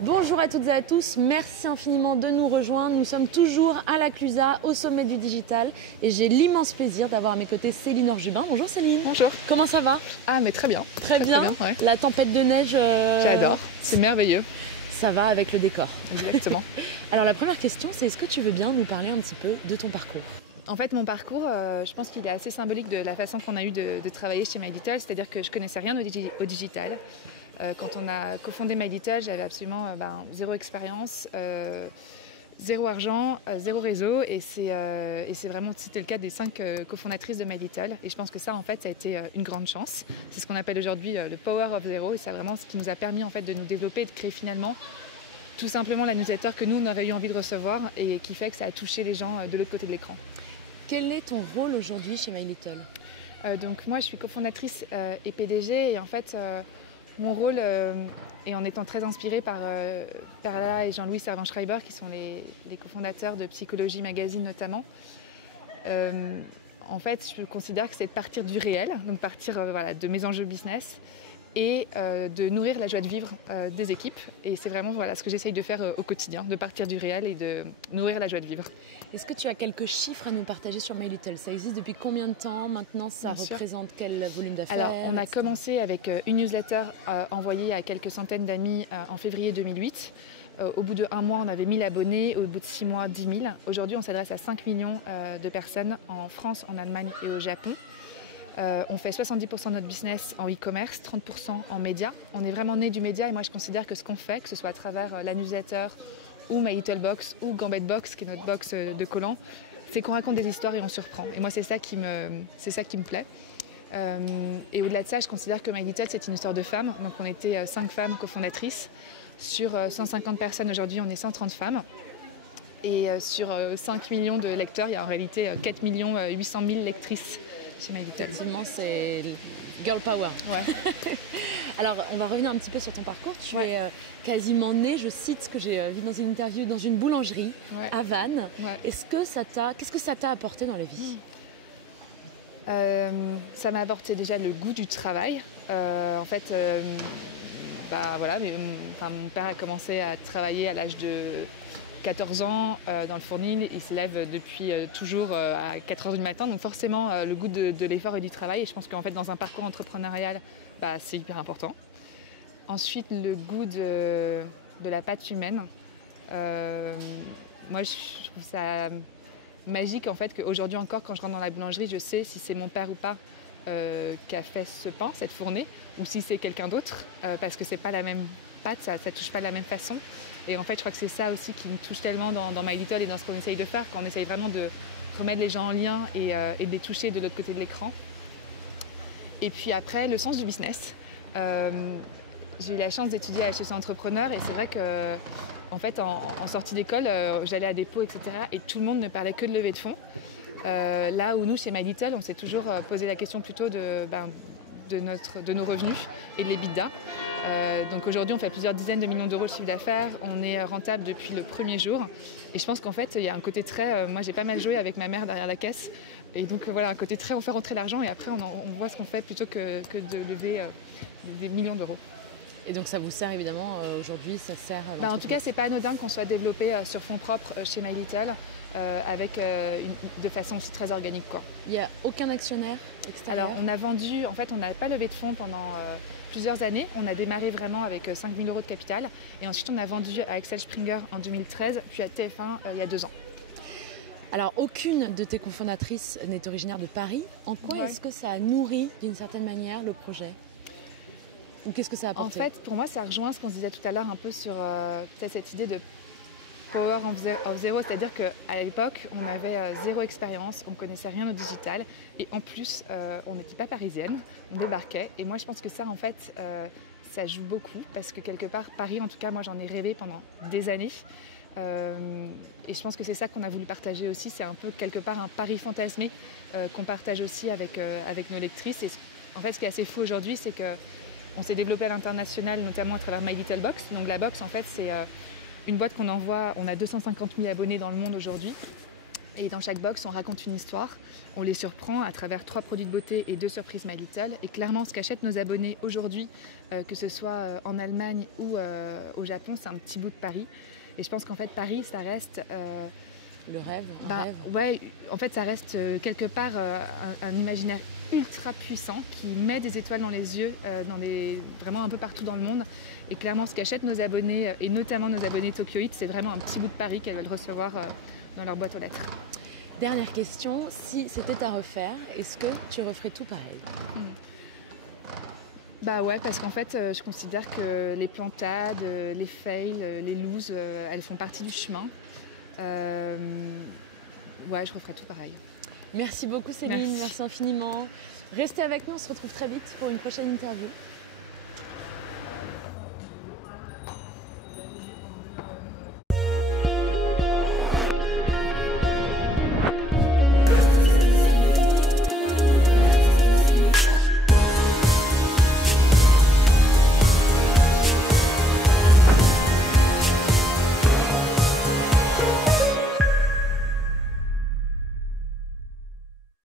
Bonjour à toutes et à tous, merci infiniment de nous rejoindre. Nous sommes toujours à la Clusa, au sommet du digital et j'ai l'immense plaisir d'avoir à mes côtés Céline Orjubin. Bonjour Céline. Bonjour. Comment ça va? Ah mais très bien. Très bien. Ouais. La tempête de neige... J'adore, c'est merveilleux. Ça va avec le décor. Exactement. Alors la première question, c'est est-ce que tu veux bien nous parler un petit peu de ton parcours? En fait, mon parcours, je pense qu'il est assez symbolique de la façon qu'on a eu de travailler chez My Little, c'est-à-dire que je connaissais rien au digital. Quand on a cofondé My Little, j'avais absolument zéro expérience, zéro argent, zéro réseau, et c'était le cas des 5 cofondatrices de My Little. Et je pense que ça, en fait, ça a été une grande chance. C'est ce qu'on appelle aujourd'hui le Power of Zero, et c'est vraiment ce qui nous a permis en fait de nous développer et de créer finalement tout simplement la newsletter que nous, on aurait eu envie de recevoir et qui fait que ça a touché les gens de l'autre côté de l'écran. Quel est ton rôle aujourd'hui chez My Little? Donc moi, je suis cofondatrice et PDG, et en fait, mon rôle, et en étant très inspirée par Perla et Jean-Louis Servan-Schreiber, qui sont les cofondateurs de Psychologie Magazine notamment, en fait, je considère que c'est de partir du réel, donc partir de mes enjeux business, et de nourrir la joie de vivre des équipes. Et c'est vraiment ce que j'essaye de faire au quotidien, de partir du réel et de nourrir la joie de vivre. Est-ce que tu as quelques chiffres à nous partager sur My Little? Ça existe depuis combien de temps maintenant? Ça représente quel volume d'affaires? Alors, on a commencé avec une newsletter envoyée à quelques centaines d'amis en février 2008. Au bout de 1 mois, on avait 1000 abonnés. Au bout de 6 mois, 10 000. Aujourd'hui, on s'adresse à 5 millions de personnes en France, en Allemagne et au Japon. On fait 70% de notre business en e-commerce, 30% en médias. On est vraiment né du média, et moi je considère que ce qu'on fait, que ce soit à travers la newsletter ou My Little Box ou Gambit Box, qui est notre box de collants, c'est qu'on raconte des histoires et on surprend. Et moi c'est ça qui me plaît. Et au-delà de ça, je considère que My Little, c'est une histoire de femmes. Donc on était 5 femmes cofondatrices. Sur 150 personnes aujourd'hui, on est 130 femmes. Et sur 5 millions de lecteurs, il y a en réalité 4 800 000 lectrices chez My Little. Effectivement, c'est girl power. Ouais. Alors, on va revenir un petit peu sur ton parcours. Tu es quasiment né, je cite ce que j'ai vu dans une interview, dans une boulangerie à Vannes. Ouais. Qu'est-ce que ça t'a apporté dans la vie? Ça m'a apporté déjà le goût du travail. En fait, mon père a commencé à travailler à l'âge de 14 ans dans le fournil. Il se lève depuis toujours à 4 h du matin, donc forcément le goût de l'effort et du travail, et je pense qu'en fait dans un parcours entrepreneurial c'est hyper important. Ensuite, le goût de la pâte humaine. Moi je trouve ça magique en fait qu'aujourd'hui encore, quand je rentre dans la boulangerie, je sais si c'est mon père ou pas qui a fait ce pain, cette fournée, ou si c'est quelqu'un d'autre, parce que c'est pas la même pâte, ça touche pas de la même façon. Et en fait, je crois que c'est ça aussi qui me touche tellement dans My Little et dans ce qu'on essaye de faire, quand on essaye vraiment de remettre les gens en lien et de les toucher de l'autre côté de l'écran. Et puis après, le sens du business. J'ai eu la chance d'étudier à HEC Entrepreneur, et c'est vrai que en fait, en sortie d'école, j'allais à des pots, etc. et tout le monde ne parlait que de levée de fonds. Là où nous, chez My Little, on s'est toujours posé la question plutôt de nos revenus et de l'EBITDA. Donc aujourd'hui, on fait plusieurs dizaines de millions d'euros de chiffre d'affaires. On est rentable depuis le premier jour. Et je pense qu'en fait, il y a un côté très... moi, j'ai pas mal joué avec ma mère derrière la caisse. Et donc un côté très... On fait rentrer l'argent et après, on voit ce qu'on fait plutôt que de lever des millions d'euros. Et donc ça vous sert évidemment aujourd'hui, ça sert... En tout cas, c'est pas anodin qu'on soit développé sur fonds propres chez My Little, de façon aussi très organique, quoi. Il n'y a aucun actionnaire extérieur? Alors, on a vendu, en fait, on n'a pas levé de fonds pendant plusieurs années. On a démarré vraiment avec 5 000 euros de capital. Et ensuite, on a vendu à Axel Springer en 2013, puis à TF1 il y a 2 ans. Alors, aucune de tes cofondatrices n'est originaire de Paris. En quoi est-ce que ça a nourri, d'une certaine manière, le projet? Ou qu'est-ce que ça a apporté? En fait, pour moi, ça rejoint ce qu'on se disait tout à l'heure un peu sur cette idée de Power of Zero, c'est-à-dire qu'à l'époque, on avait zéro expérience, on ne connaissait rien au digital, et en plus, on n'était pas parisienne, on débarquait. Et moi, je pense que ça, en fait, ça joue beaucoup, parce que quelque part, Paris, en tout cas, moi, j'en ai rêvé pendant des années. Et je pense que c'est ça qu'on a voulu partager aussi, c'est un peu quelque part un pari fantasmé qu'on partage aussi avec nos lectrices. Et en fait, ce qui est assez fou aujourd'hui, c'est qu'on s'est développé à l'international, notamment à travers My Little Box. Donc la box, en fait, c'est une boîte qu'on envoie, on a 250 000 abonnés dans le monde aujourd'hui. Et dans chaque box, on raconte une histoire. On les surprend à travers 3 produits de beauté et 2 surprises My Little. Et clairement, ce qu'achètent nos abonnés aujourd'hui, que ce soit en Allemagne ou au Japon, c'est un petit bout de Paris. Et je pense qu'en fait, Paris, ça reste... le rêve, un rêve. Ouais, en fait, ça reste quelque part un imaginaire ultra puissant qui met des étoiles dans les yeux, vraiment un peu partout dans le monde. Et clairement, ce qu'achètent nos abonnés, et notamment nos abonnés Tokyo Eat, c'est vraiment un petit bout de Paris qu'elles veulent recevoir dans leur boîte aux lettres. Dernière question, si c'était à refaire, est-ce que tu referais tout pareil? Bah ouais, parce qu'en fait, je considère que les plantades, les fails, les loses, elles font partie du chemin. Ouais, je referais tout pareil. Merci beaucoup Céline, merci infiniment. Restez avec nous, on se retrouve très vite pour une prochaine interview.